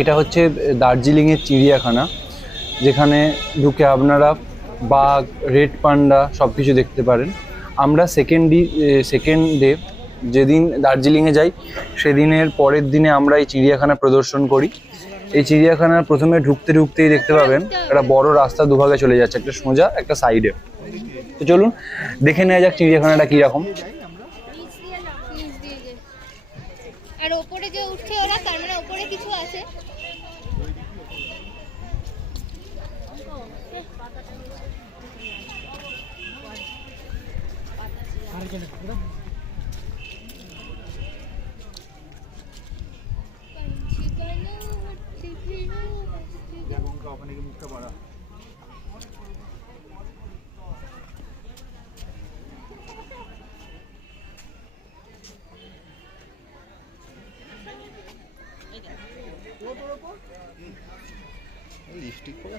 এটা হচ্ছে দার্জিলিংয়ের চিড়িয়াখানা, যেখানে ঢুকে আপনারা বাঘ, রেড পান্ডা সব কিছু দেখতে পারেন। আমরা সেকেন্ড ডে যেদিন দার্জিলিংয়ে যাই, সেদিনের পরের দিনে আমরা এই চিড়িয়াখানা প্রদর্শন করি। এই চিড়িয়াখানার প্রথমে ঢুকতেই দেখতে পাবেন একটা বড় রাস্তা দুভাগে চলে যাচ্ছে, একটা সোজা একটা সাইডে। তো চলুন দেখে নেওয়া যাক চিড়িয়াখানাটা কীরকম। আর উপরে যে উঠছে ওরা, তার মানে উপরে কিছু আছে। লিপস্টিক পরে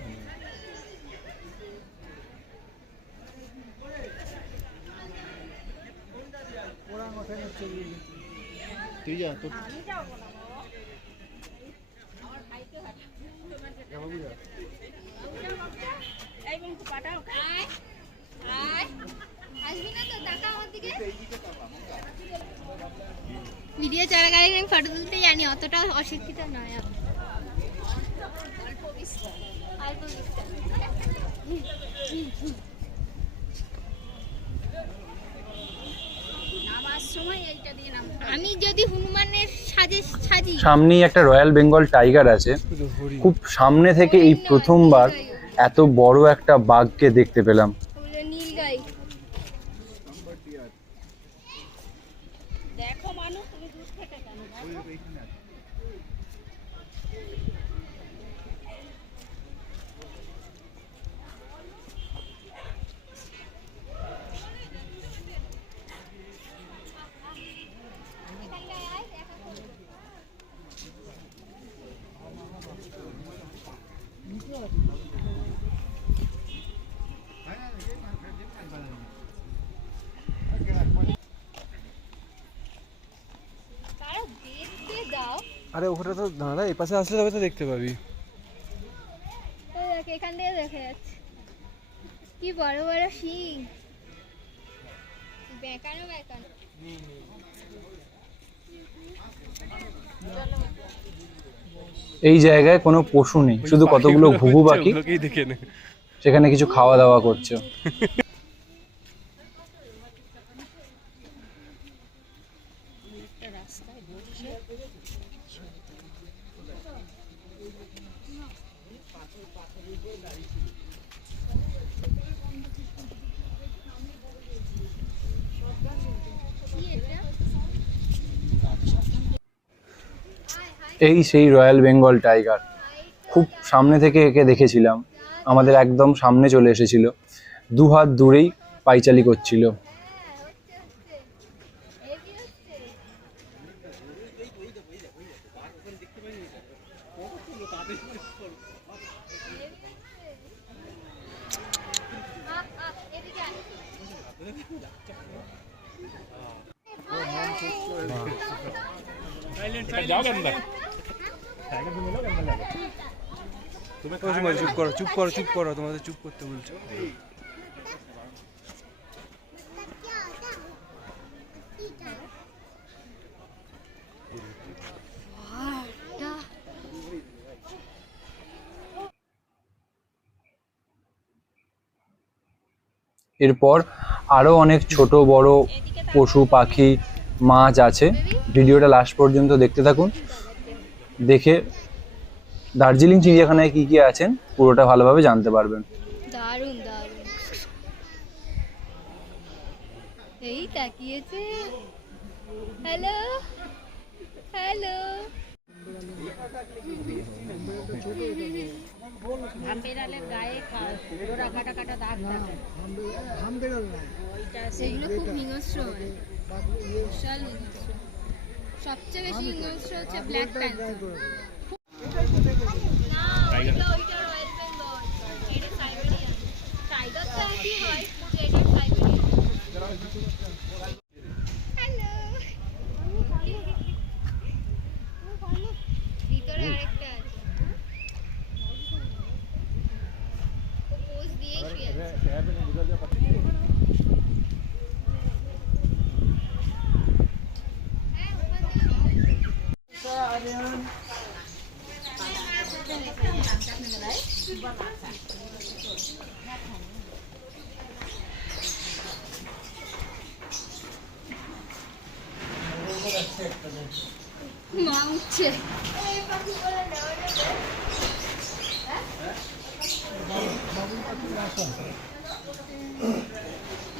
তুই যা তো ভিডিও চলাকালীন আমি ফটো তুলতে জানি, অতটা অশিক্ষিত নয়। আমি যদি হনুমানের সাজি। সামনেই একটা রয়্যাল বেঙ্গল টাইগার আছে। খুব সামনে থেকে এই প্রথমবার এত বড় একটা বাঘকে দেখতে পেলাম। নীলগাই দেখো মানুষ, তুমি দূর থেকে কেন? আরে ওখানে তো দাঁড়া, এই পাশে আসলে তবে তো দেখতে পাবি। দেখ, এখান থেকে দেখা যাচ্ছে কি বড় বড় শিং, বেঁকানো। এই জায়গায় কোনো পশু নেই, শুধু কতগুলো ঘুঘু পাখি সেখানে কিছু খাওয়া দাওয়া করছে। এই সেই রয়্যাল বেঙ্গল টাইগার। খুব সামনে থেকে একে দেখেছিলাম, আমাদের একদম সামনে চলে এসেছিল, 2 হাত দূরেই পাইচালি করছিল। চুপ করো, তোমাদের চুপ করতে বলছো। এরপর আরো অনেক ছোট বড় পশু পাখি মাছ আছে। ভিডিওটা লাস্ট পর্যন্ত দেখতে থাকুন, দেখে দার্জিলিং চিড়িয়াখানায় কি কি আছেন পুরোটা ভালোভাবে জানতে পারবেন। দারুণ দারুণ, এই তাকিয়েছে। হ্যালো হ্যালো, বেড়ালের গায়ে কাটা কাটা দাগ থাকে, সেগুলো খুব হিংস্র হয়, বিশাল হিংস্র। সবচেয়ে বেশি হিংস্র হচ্ছে ব্ল্যাক প্যান্থার। ভিতরে আরেকটা আছে। মা উঠছে।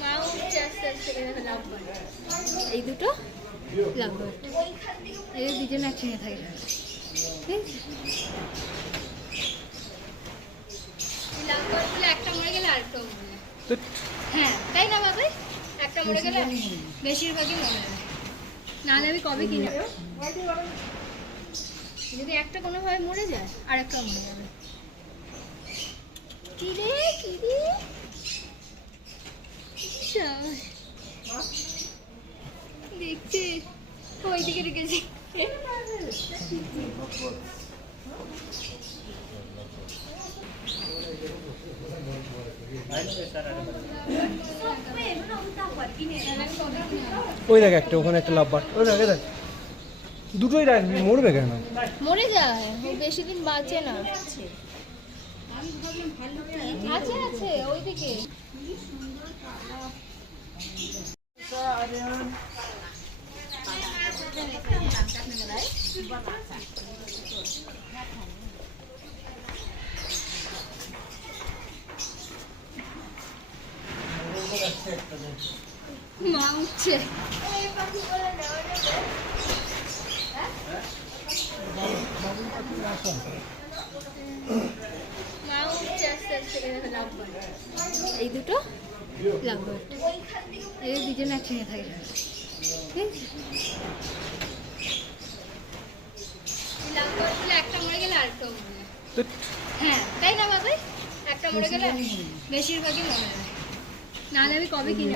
মা উঠছে আস্তে আস্তে। এই দুটো লাভবার্ড, এই দুজন একসঙ্গে থাকে। লাভবার্ডগুলো একটা মরে গেলে আরেকটা মরে যায়। হ্যাঁ তাই না বাবা, একটা মরে গেলে বেশিরভাগই মরে যায়। নাহলে আমি কবে কিনে যদি একটা কোনোভাবে মরে যায় আর একটা মরে যাবে। কি রে কি রে দেখছি ওইদিকে রেখেছি। ওই দেখ একটা, ওখানে একটা লাভবার্ড, ওই দেখ দেখ, দুটোই রাখবি, মরবে কেন? মরে যায়, ও বেশি দিন বাঁচে না। আছে আছে ওইদিকে। মা উঠছে। মা উঠছে আস্তে আস্তে। এই দুটো লাভবার্ড, এই দুজন একসঙ্গে থাকে। লাভবার্ডগুলো একটা মরে গেলে আরেকটা মরে যায়। হ্যাঁ তাই না বাবা, একটা মরে গেলে বেশিরভাগই মরে যায়। নাহলে আমি কবে কিনে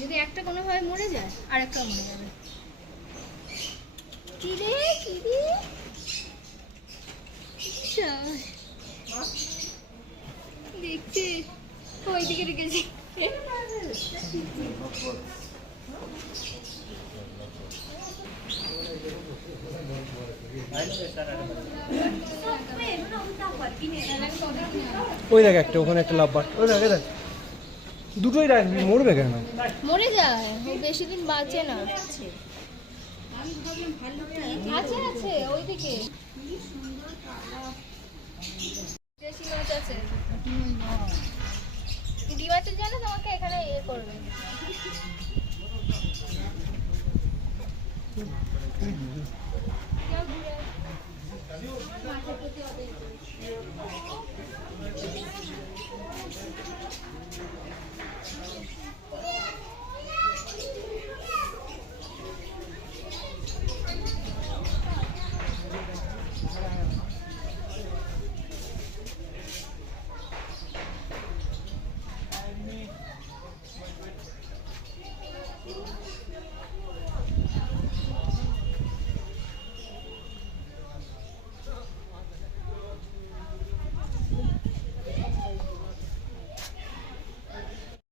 যদি একটা কোনোভাবে মরে যায় আর একটা মরে যাবে। কি রে কি রে দেখছি ওইদিকে রেখেছি। ওই দেখ একটা, ওখানে একটা লাভবার্ড, ওই দেখ দেখ, দুটোই রাখবি, মরবে কেন? মরে যায়, ও বেশি দিন বাঁচে না। আছে আছে ওইদিকে। দেশি মাছ আছে, ডিম মাছের জন্য তোমাকে এখানে ইয়ে করবে। মাছের প্রতি অনেক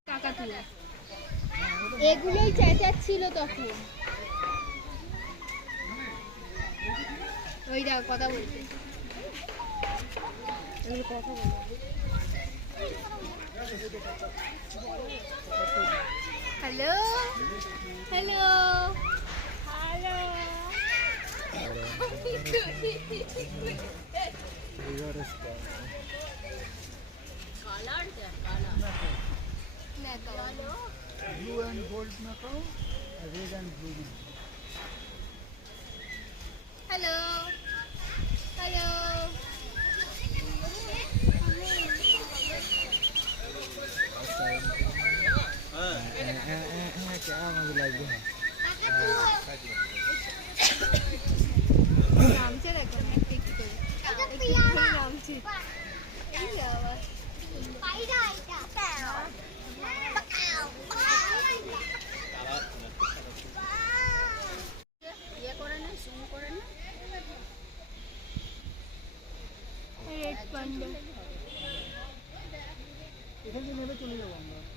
কাকাতুয়া। এগুলোই চেঁচাচ্ছিল তখন। ওই দাও কথা বলতে, কথা বলো। Hello hello hello. কালার যা কালার না কালো ব্লু এন্ড গোল্ড না কাও red and blue. Hello hello क्या मुझे लग गया नाम से रखो मैं टिक कर नाम से ये आवाज पाइडा आइटा ये করে না জুম করে না রেড পান্ডা এখানে নেমে চলে যাব আমরা।